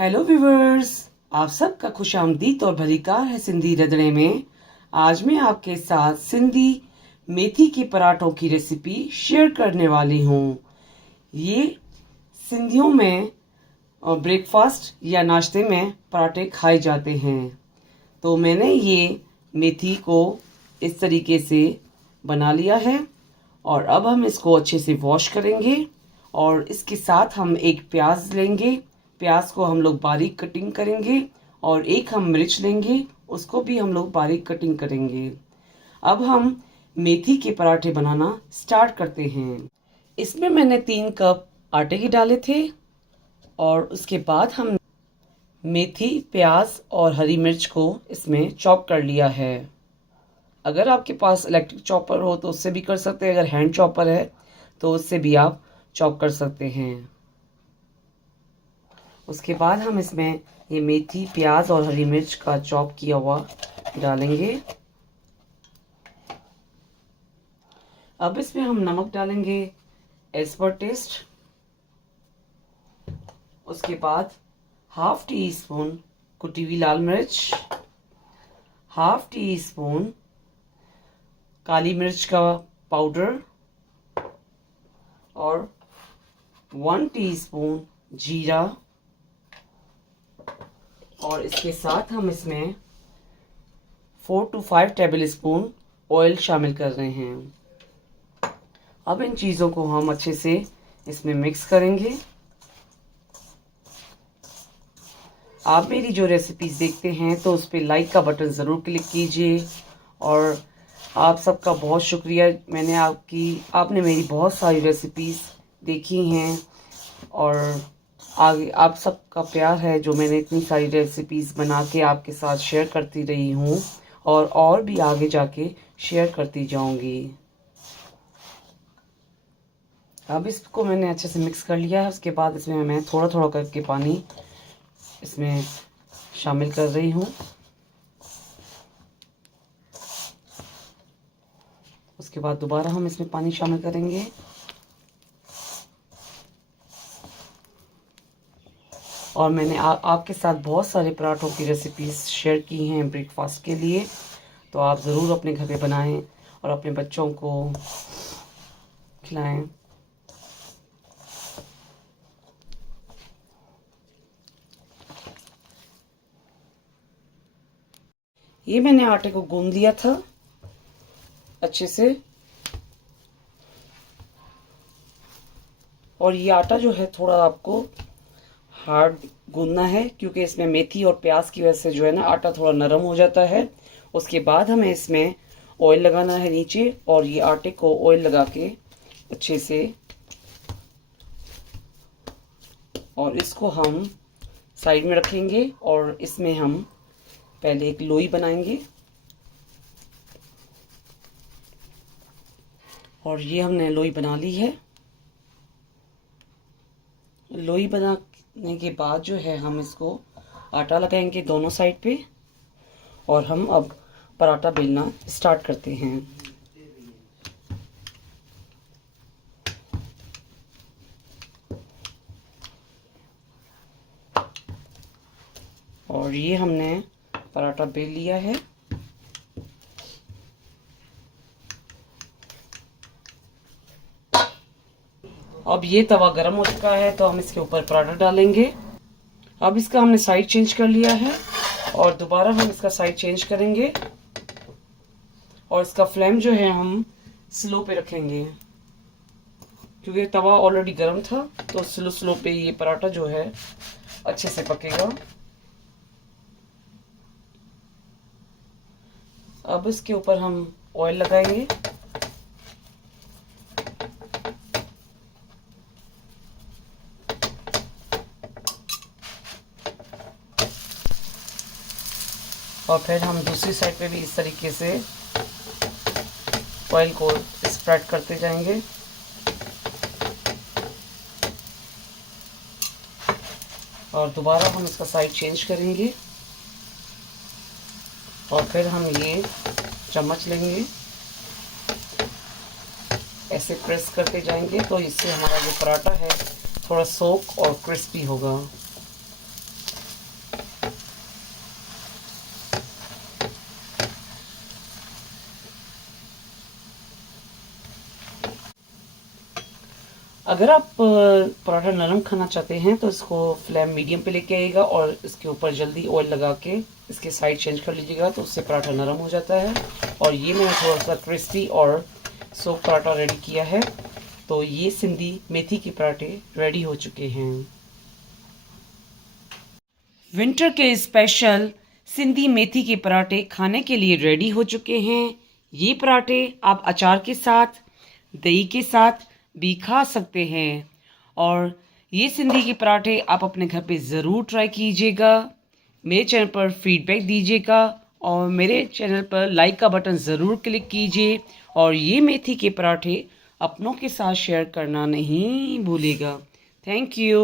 Hello viewers, आप सबका खुशामदीद और भली कार है सिंधी रंधणे में। आज मैं आपके साथ सिंधी मेथी के पराठों की रेसिपी शेयर करने वाली हूँ। ये सिंधियों में ब्रेकफास्ट या नाश्ते में पराठे खाए जाते हैं। तो मैंने ये मेथी को इस तरीके से बना लिया है और अब हम इसको अच्छे से वॉश करेंगे और इसके साथ हम एक प्याज लेंगे। प्याज को हम लोग बारीक कटिंग करेंगे और एक हम मिर्च लेंगे, उसको भी हम लोग बारीक कटिंग करेंगे। अब हम मेथी के पराठे बनाना स्टार्ट करते हैं। इसमें मैंने 3 कप आटे के डाले थे और उसके बाद हम मेथी, प्याज और हरी मिर्च को इसमें चॉप कर लिया है। अगर आपके पास इलेक्ट्रिक चॉपर हो तो उससे भी कर सकते हैं, अगर हैंड चॉपर है तो उससे भी आप चॉप कर सकते हैं। उसके बाद हम इसमें ये मेथी, प्याज और हरी मिर्च का चॉप किया हुआ डालेंगे। अब इसमें हम नमक डालेंगे एज पर टेस्ट। उसके बाद हाफ टी स्पून कुटी हुई लाल मिर्च, हाफ टी स्पून काली मिर्च का पाउडर और 1 टीस्पून जीरा, और इसके साथ हम इसमें 4 to 5 टेबल स्पून ऑयल शामिल कर रहे हैं। अब इन चीज़ों को हम अच्छे से इसमें मिक्स करेंगे। आप मेरी जो रेसिपीज़ देखते हैं तो उस पर लाइक का बटन ज़रूर क्लिक कीजिए और आप सबका बहुत शुक्रिया। आपने मेरी बहुत सारी रेसिपीज़ देखी हैं और आगे आप सबका प्यार है जो मैंने इतनी सारी रेसिपीज़ बना के आपके साथ शेयर करती रही हूँ और भी आगे जाके शेयर करती जाऊँगी। अब इसको मैंने अच्छे से मिक्स कर लिया है। उसके बाद इसमें मैं थोड़ा थोड़ा करके पानी इसमें शामिल कर रही हूँ। उसके बाद दोबारा हम इसमें पानी शामिल करेंगे और मैंने आपके साथ बहुत सारे पराठों की रेसिपीज़ शेयर की हैं ब्रेकफास्ट के लिए, तो आप ज़रूर अपने घर पे बनाएं और अपने बच्चों को खिलाएं। ये मैंने आटे को गूंद लिया था अच्छे से, और ये आटा जो है थोड़ा आपको हार्ड गूंदना है क्योंकि इसमें मेथी और प्याज की वजह से जो है ना आटा थोड़ा नरम हो जाता है। उसके बाद हमें इसमें ऑयल लगाना है नीचे और ये आटे को ऑयल लगा के अच्छे से, और इसको हम साइड में रखेंगे और इसमें हम पहले एक लोई बनाएंगे। और ये हमने लोई बना ली है। लोई बनाने के बाद जो है हम इसको आटा लगाएंगे दोनों साइड पे और हम अब पराठा बेलना स्टार्ट करते हैं। और ये हमने पराठा बेल लिया है। अब ये तवा गरम हो चुका है तो हम इसके ऊपर पराठा डालेंगे। अब इसका हमने साइड चेंज कर लिया है और दोबारा हम इसका साइड चेंज करेंगे और इसका फ्लेम जो है हम स्लो पे रखेंगे क्योंकि तवा ऑलरेडी गर्म था, तो स्लो पे ये पराठा जो है अच्छे से पकेगा। अब इसके ऊपर हम ऑयल लगाएंगे और फिर हम दूसरी साइड पे भी इस तरीके से ऑयल को स्प्रेड करते जाएंगे। और दोबारा हम इसका साइड चेंज करेंगे और फिर हम ये चम्मच लेंगे, ऐसे प्रेस करते जाएंगे तो इससे हमारा जो पराठा है थोड़ा सॉफ्ट और क्रिस्पी होगा। अगर आप पराठा नरम खाना चाहते हैं तो इसको फ्लेम मीडियम पे लेके आइएगा और इसके ऊपर जल्दी ऑयल लगा के इसके साइड चेंज कर लीजिएगा, तो उससे पराठा नरम हो जाता है। और ये मैंने थोड़ा सा क्रिस्पी और सॉफ्ट पराठा रेडी किया है। तो ये सिंधी मेथी के पराठे रेडी हो चुके हैं। विंटर के स्पेशल सिंधी मेथी के पराठे खाने के लिए रेडी हो चुके हैं। ये पराठे आप अचार के साथ, दही के साथ भी खा सकते हैं। और ये सिंधी के पराठे आप अपने घर पे ज़रूर ट्राई कीजिएगा। मेरे चैनल पर फीडबैक दीजिएगा और मेरे चैनल पर लाइक का बटन ज़रूर क्लिक कीजिए। और ये मेथी के पराठे अपनों के साथ शेयर करना नहीं भूलिएगा। Thank you.